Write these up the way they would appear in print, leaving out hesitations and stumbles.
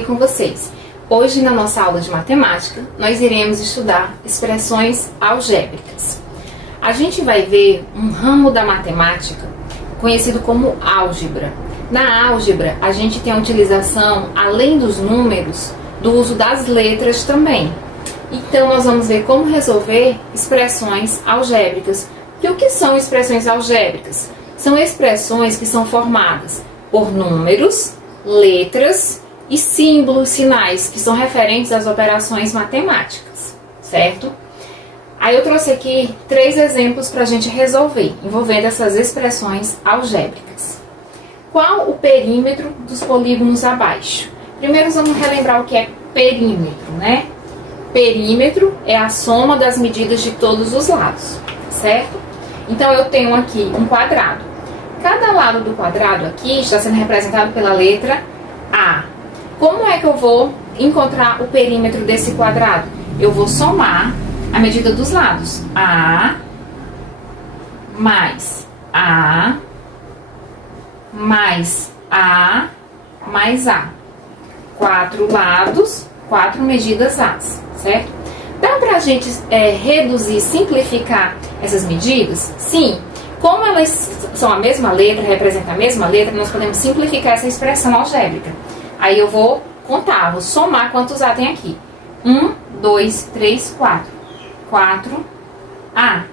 bem com vocês? Hoje, na nossa aula de matemática, nós iremos estudar expressões algébricas. A gente vai ver um ramo da matemática conhecido como álgebra. Na álgebra, a gente tem a utilização, além dos números, do uso das letras também. Então, nós vamos ver como resolver expressões algébricas. E o que são expressões algébricas? São expressões que são formadas por números, letras e símbolos, sinais, que são referentes às operações matemáticas, certo? Aí eu trouxe aqui 3 exemplos para a gente resolver, envolvendo essas expressões algébricas. Qual o perímetro dos polígonos abaixo? Primeiro vamos relembrar o que é perímetro, né? Perímetro é a soma das medidas de todos os lados, certo? Então eu tenho aqui um quadrado. Cada lado do quadrado aqui está sendo representado pela letra A. Como é que eu vou encontrar o perímetro desse quadrado? Eu vou somar a medida dos lados. A mais A mais A mais A. 4 lados, 4 medidas A, certo? Dá pra gente reduzir, simplificar essas medidas? Sim. Como elas são a mesma letra, representam a mesma letra, nós podemos simplificar essa expressão algébrica. Aí eu vou contar, vou somar quantos A tem aqui. 1, 2, 3, 4. 4A.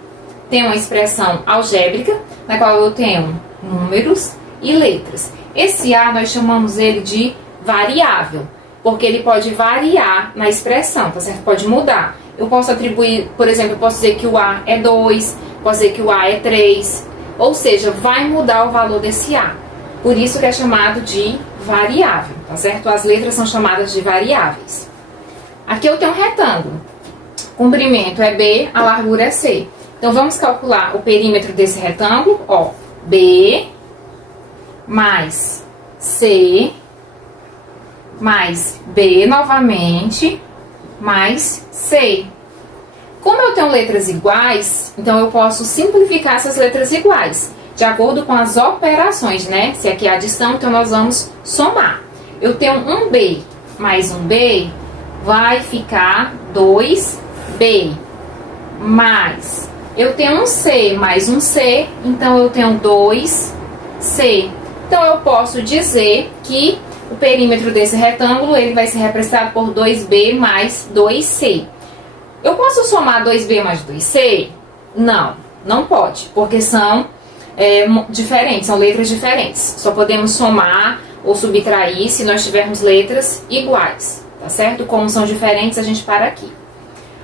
Tem uma expressão algébrica, na qual eu tenho números e letras. Esse A nós chamamos ele de variável, porque ele pode variar na expressão, tá certo? Pode mudar. Eu posso atribuir, por exemplo, eu posso dizer que o A é 2, posso dizer que o A é 3, ou seja, vai mudar o valor desse A. Por isso que é chamado de variável, tá certo? As letras são chamadas de variáveis. Aqui eu tenho um retângulo. O comprimento é B, a largura é C. Então vamos calcular o perímetro desse retângulo, ó. B mais C mais B novamente mais C. Como eu tenho letras iguais, então eu posso simplificar essas letras iguais, de acordo com as operações, né? Se aqui é adição, então nós vamos somar. Eu tenho um B mais um B, vai ficar 2B. Mais, eu tenho um C mais um C, então eu tenho 2C. Então eu posso dizer que o perímetro desse retângulo ele vai ser representado por 2B mais 2C. Eu posso somar 2B mais 2C? Não, não pode, porque são diferentes, são letras diferentes. Só podemos somar ou subtrair se nós tivermos letras iguais, tá certo? Como são diferentes, a gente para aqui.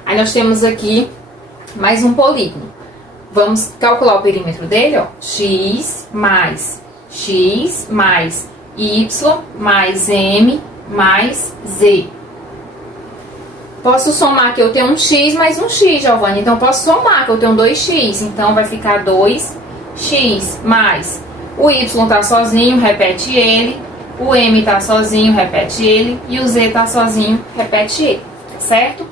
Aí nós temos aqui mais um polígono. Vamos calcular o perímetro dele, ó. X mais Y mais M mais Z. Posso somar que eu tenho um X mais um X, Giovana. Então, posso somar que eu tenho 2X. Então, vai ficar 2X mais o Y tá sozinho, repete ele. O M tá sozinho, repete ele. E o Z tá sozinho, repete ele. Tá certo?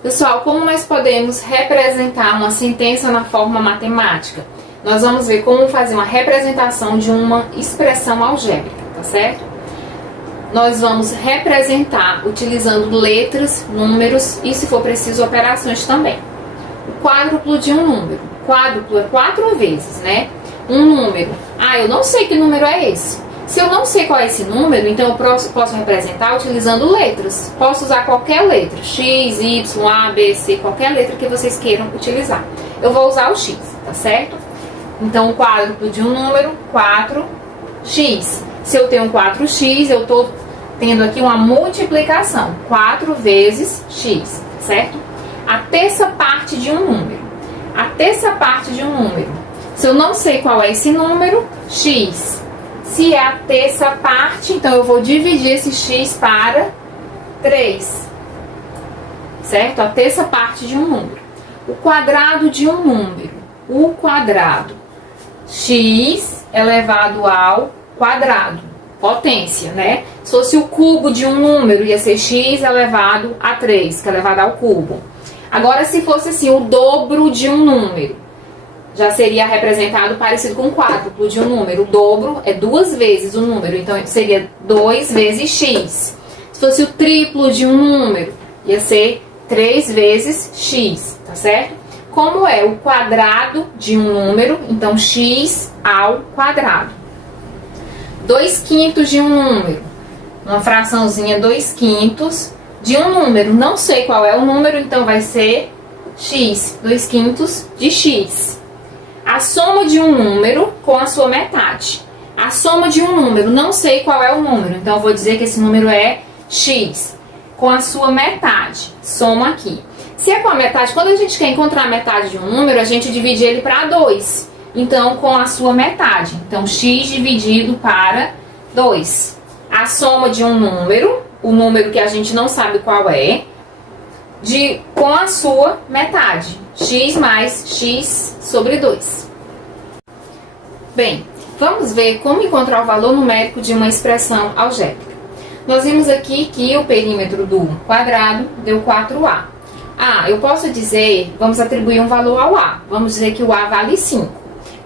Pessoal, como nós podemos representar uma sentença na forma matemática? Nós vamos ver como fazer uma representação de uma expressão algébrica, tá certo? Nós vamos representar utilizando letras, números e, se for preciso, operações também. O quádruplo de um número. Quádruplo é 4 vezes, né? Um número. Ah, eu não sei que número é esse. Se eu não sei qual é esse número, então eu posso representar utilizando letras. Posso usar qualquer letra. X, Y, A, B, C, qualquer letra que vocês queiram utilizar. Eu vou usar o X, tá certo? Então, o quádruplo de um número, 4x. Se eu tenho 4x, eu estou tendo aqui uma multiplicação. 4 vezes x, certo? A terça parte de um número. A terça parte de um número. Se eu não sei qual é esse número, x. Se é a terça parte, então eu vou dividir esse x para 3. Certo? A terça parte de um número. O quadrado de um número. O quadrado. X elevado ao quadrado. Potência, né? Se fosse o cubo de um número, ia ser x elevado a 3, que é elevado ao cubo. Agora, se fosse assim, o dobro de um número. já seria representado parecido com o quádruplo de um número. O dobro é 2 vezes o número, então seria 2 vezes x. Se fosse o triplo de um número, ia ser 3 vezes x, tá certo? Como é o quadrado de um número, então x ao quadrado. 2/5 de um número, uma fraçãozinha 2/5 de um número. Não sei qual é o número, então vai ser x, 2/5 de x. A soma de um número com a sua metade. A soma de um número, não sei qual é o número, então eu vou dizer que esse número é x. Com a sua metade, soma aqui. Se é com a metade, quando a gente quer encontrar a metade de um número, a gente divide ele para 2. Então, com a sua metade. Então, x dividido para 2. A soma de um número, o número que a gente não sabe qual é, com a sua metade. X mais x sobre 2. Bem, vamos ver como encontrar o valor numérico de uma expressão algébrica. Nós vimos aqui que o perímetro do quadrado deu 4a. Eu posso dizer, vamos atribuir um valor ao a. Vamos dizer que o a vale 5.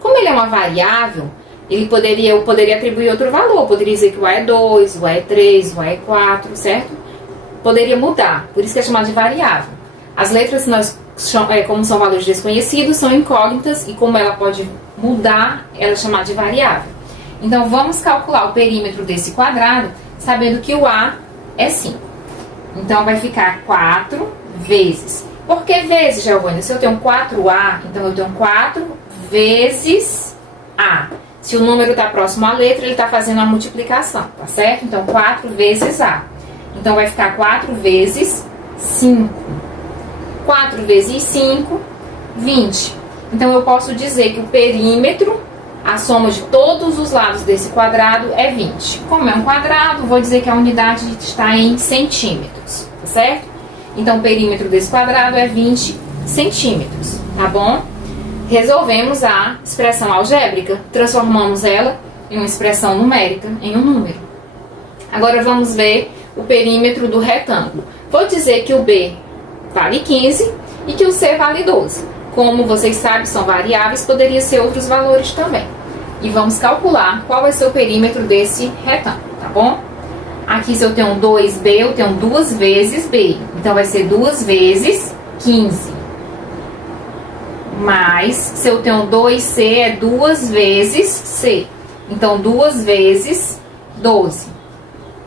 Como ele é uma variável, eu poderia atribuir outro valor. Poderia dizer que o a é 2, o a é 3, o a é 4, certo? Poderia mudar, por isso que é chamado de variável. As letras, como são valores desconhecidos, são incógnitas e como ela pode mudar, ela é chamada de variável. Então, vamos calcular o perímetro desse quadrado, sabendo que o a é 5. Então, vai ficar 4 vezes. Por que vezes, Giovana? Se eu tenho 4a, então eu tenho 4 vezes a. Se o número está próximo à letra, ele está fazendo a multiplicação, tá certo? Então, 4 vezes a. Então, vai ficar 4 vezes 5. 4 vezes 5, 20. Então, eu posso dizer que o perímetro, a soma de todos os lados desse quadrado é 20. Como é um quadrado, vou dizer que a unidade está em centímetros, tá certo? Então, o perímetro desse quadrado é 20 centímetros, tá bom? Resolvemos a expressão algébrica, transformamos ela em uma expressão numérica, em um número. Agora, vamos ver o perímetro do retângulo. Vou dizer que o B vale 15 e que o C vale 12. Como vocês sabem, são variáveis, poderia ser outros valores também. E vamos calcular qual vai ser o perímetro desse retângulo, tá bom? Aqui, se eu tenho 2B, eu tenho 2 vezes B. Então, vai ser 2 vezes 15. Mais, se eu tenho 2C, é 2 vezes C. Então, 2 vezes 12.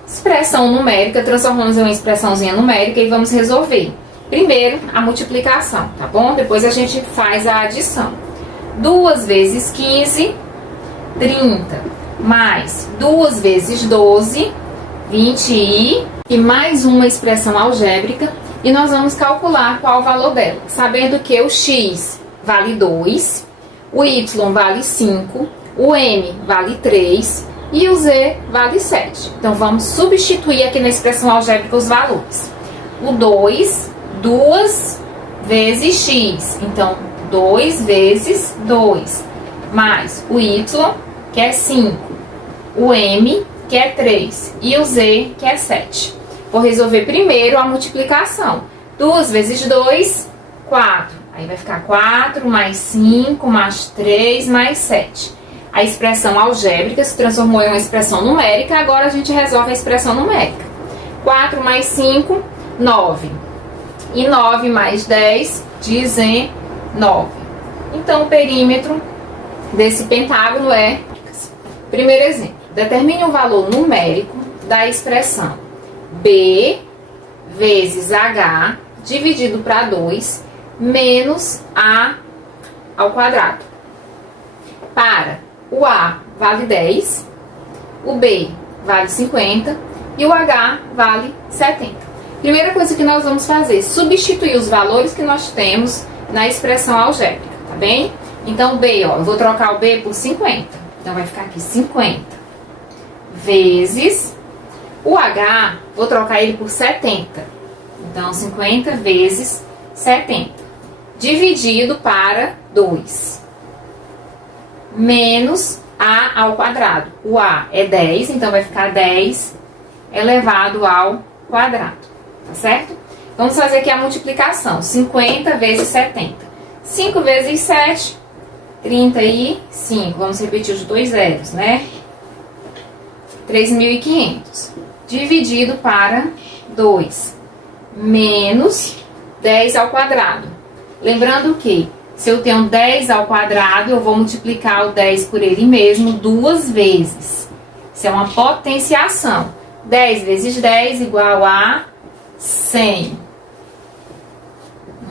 Expressão numérica, transformamos em uma expressãozinha numérica e vamos resolver. Primeiro, a multiplicação, tá bom? Depois a gente faz a adição. 2 vezes 15, 30. Mais 2 vezes 12, 20 e mais uma expressão algébrica. E nós vamos calcular qual o valor dela. Sabendo que o x vale 2, o y vale 5, o m vale 3 e o z vale 7. Então, vamos substituir aqui na expressão algébrica os valores. O 2... 2 vezes x, então 2 vezes 2, mais o y, que é 5, o m, que é 3, e o z, que é 7. Vou resolver primeiro a multiplicação. 2 vezes 2, 4. Aí vai ficar 4 mais 5 mais 3 mais 7. A expressão algébrica se transformou em uma expressão numérica, agora a gente resolve a expressão numérica. 4 mais 5, 9. E 9 mais 10, 19. Então, o perímetro desse pentágono é... Primeiro exemplo. Determine o valor numérico da expressão B vezes H dividido para 2 menos A ao quadrado. Para o A vale 10, o B vale 50 e o H vale 70. Primeira coisa que nós vamos fazer, substituir os valores que nós temos na expressão algébrica, tá bem? Então, B, eu vou trocar o B por 50. Então, vai ficar aqui 50 vezes o H, vou trocar ele por 70. Então, 50 vezes 70. Dividido para 2. Menos A ao quadrado. O A é 10, então vai ficar 10 elevado ao quadrado. Tá certo? Vamos fazer aqui a multiplicação. 50 vezes 70. 5 vezes 7, 35. Vamos repetir os dois zeros, né? 3.500 dividido para 2 menos 10 ao quadrado. Lembrando que se eu tenho 10 ao quadrado, eu vou multiplicar o 10 por ele mesmo duas vezes. Isso é uma potenciação. 10 vezes 10 igual a 100.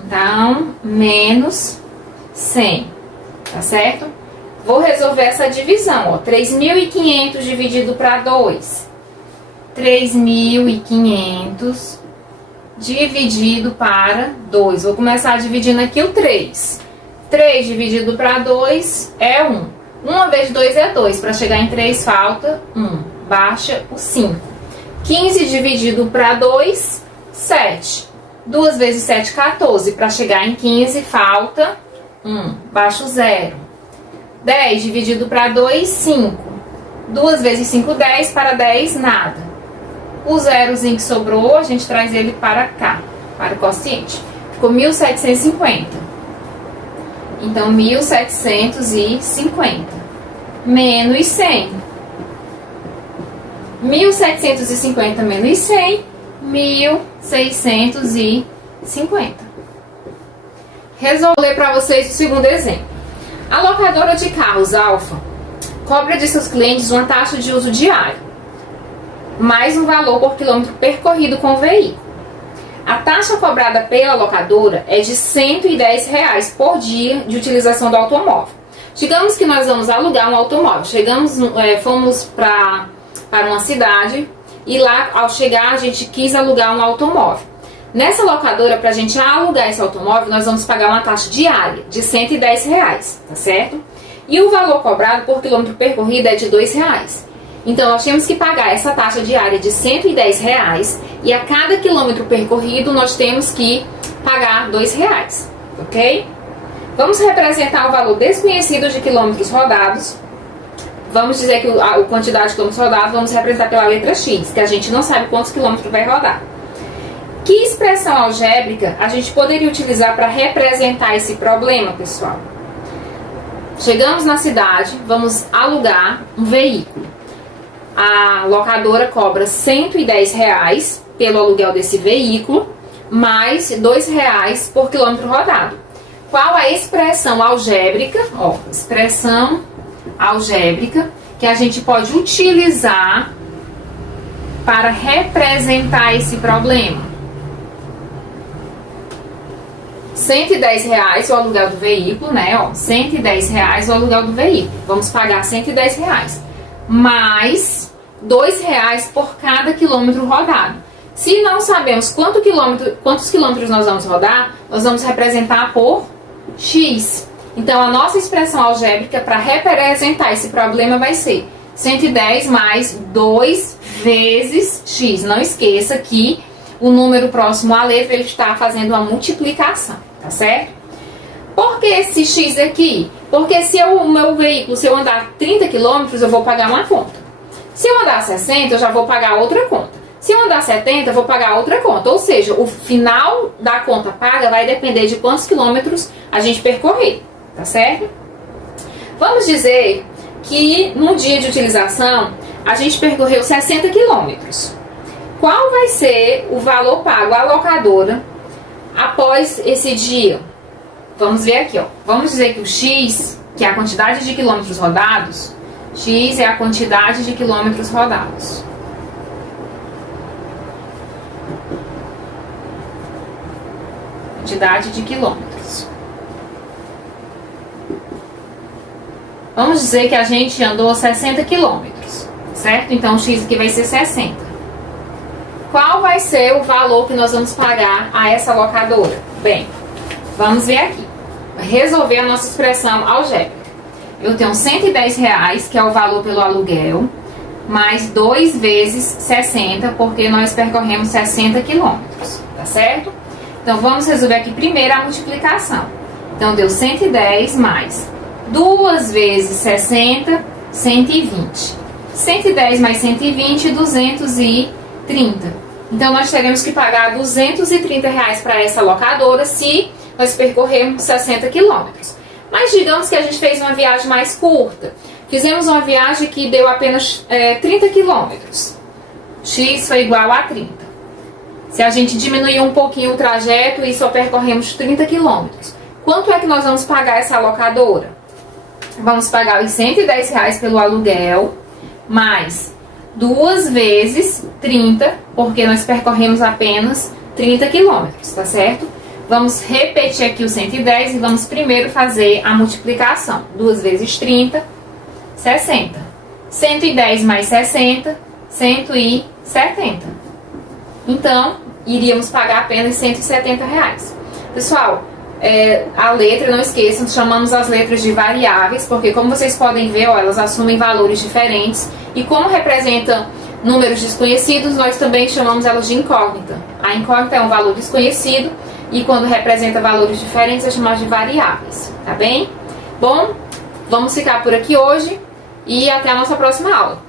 Então, menos 100. Tá certo? Vou resolver essa divisão, ó. 3.500 dividido para 2. 3.500 dividido para 2. Vou começar dividindo aqui o 3. 3 dividido para 2 é 1. 1 vezes 2 é 2. Para chegar em 3 falta 1. Baixa o 5. 15 dividido para 2, 7. 2 vezes 7, 14. Para chegar em 15 falta 1. Baixa o 0. 10 dividido para 2, 5. 2 vezes 5, 10. Para 10, nada. O zerozinho que sobrou, a gente traz ele para cá, para o quociente. Ficou 1.750. Então, 1.750 menos 100. 1.750 menos 100, 1.650. Resolver para vocês o segundo exemplo. A locadora de carros Alfa cobra de seus clientes uma taxa de uso diário, mais um valor por quilômetro percorrido com o veículo. A taxa cobrada pela locadora é de R$ 110 por dia de utilização do automóvel. Digamos que nós vamos alugar um automóvel. Fomos para uma cidade e lá, ao chegar, a gente quis alugar um automóvel. Nessa locadora, para a gente alugar esse automóvel, nós vamos pagar uma taxa diária de R$ 110, tá certo? E o valor cobrado por quilômetro percorrido é de R$ 2. Então, nós temos que pagar essa taxa diária de R$ 110 e a cada quilômetro percorrido nós temos que pagar R$ 2, ok? Vamos representar o valor desconhecido de quilômetros rodados. Vamos dizer que a quantidade de quilômetros rodados vamos representar pela letra X, que a gente não sabe quantos quilômetros vai rodar. Que expressão algébrica a gente poderia utilizar para representar esse problema, pessoal? Chegamos na cidade, vamos alugar um veículo. A locadora cobra R$ 110 pelo aluguel desse veículo, mais R$ 2 por quilômetro rodado. Qual a expressão algébrica? Ó, expressão algébrica que a gente pode utilizar para representar esse problema. R$ 110 o aluguel do veículo, né? Ó, R$ 110 o aluguel do veículo. Vamos pagar R$ 110 mais R$ 2 por cada quilômetro rodado. Se não sabemos quantos quilômetros nós vamos rodar, nós vamos representar por X. Então, a nossa expressão algébrica para representar esse problema vai ser 110 mais 2 vezes X. Não esqueça que o número próximo à letra ele está fazendo uma multiplicação, tá certo? Por que esse X aqui? Porque se o meu veículo, se eu andar 30 km, eu vou pagar uma conta. Se eu andar 60, eu já vou pagar outra conta. Se eu andar 70, eu vou pagar outra conta. Ou seja, o final da conta paga vai depender de quantos quilômetros a gente percorrer, tá certo? Vamos dizer que no dia de utilização, a gente percorreu 60 quilômetros. Qual vai ser o valor pago à locadora após esse dia? Vamos ver aqui, ó. Vamos dizer que o X, que é a quantidade de quilômetros rodados, X é a quantidade de quilômetros rodados. Quantidade de quilômetros. Vamos dizer que a gente andou 60 quilômetros, certo? Então, o X aqui vai ser 60. Qual vai ser o valor que nós vamos pagar a essa locadora? Bem, vamos ver aqui. Resolver a nossa expressão algébrica. Eu tenho R$ 110, que é o valor pelo aluguel, mais 2 vezes 60, porque nós percorremos 60 quilômetros, tá certo? Então, vamos resolver aqui primeiro a multiplicação. Então, deu 110 mais 2 vezes 60, 120. 110 mais 120, 230. Então, nós teremos que pagar R$ 230 para essa locadora se nós percorrermos 60 quilômetros. Mas digamos que a gente fez uma viagem mais curta. Fizemos uma viagem que deu apenas 30 quilômetros. X foi igual a 30. Se a gente diminuir um pouquinho o trajeto e só percorremos 30 quilômetros, quanto é que nós vamos pagar essa locadora? Vamos pagar os R$110 pelo aluguel, mais 2 vezes 30, porque nós percorremos apenas 30 quilômetros, tá certo? Vamos repetir aqui o 110 e vamos primeiro fazer a multiplicação. 2 vezes 30, 60. 110 mais 60, 170. Então, iríamos pagar apenas R$170. Pessoal, a letra, não esqueçam, chamamos as letras de variáveis, porque como vocês podem ver, ó, elas assumem valores diferentes. E como representam números desconhecidos, nós também chamamos elas de incógnita. A incógnita é um valor desconhecido e quando representa valores diferentes é chamado de variáveis, tá bem? Bom, vamos ficar por aqui hoje e até a nossa próxima aula.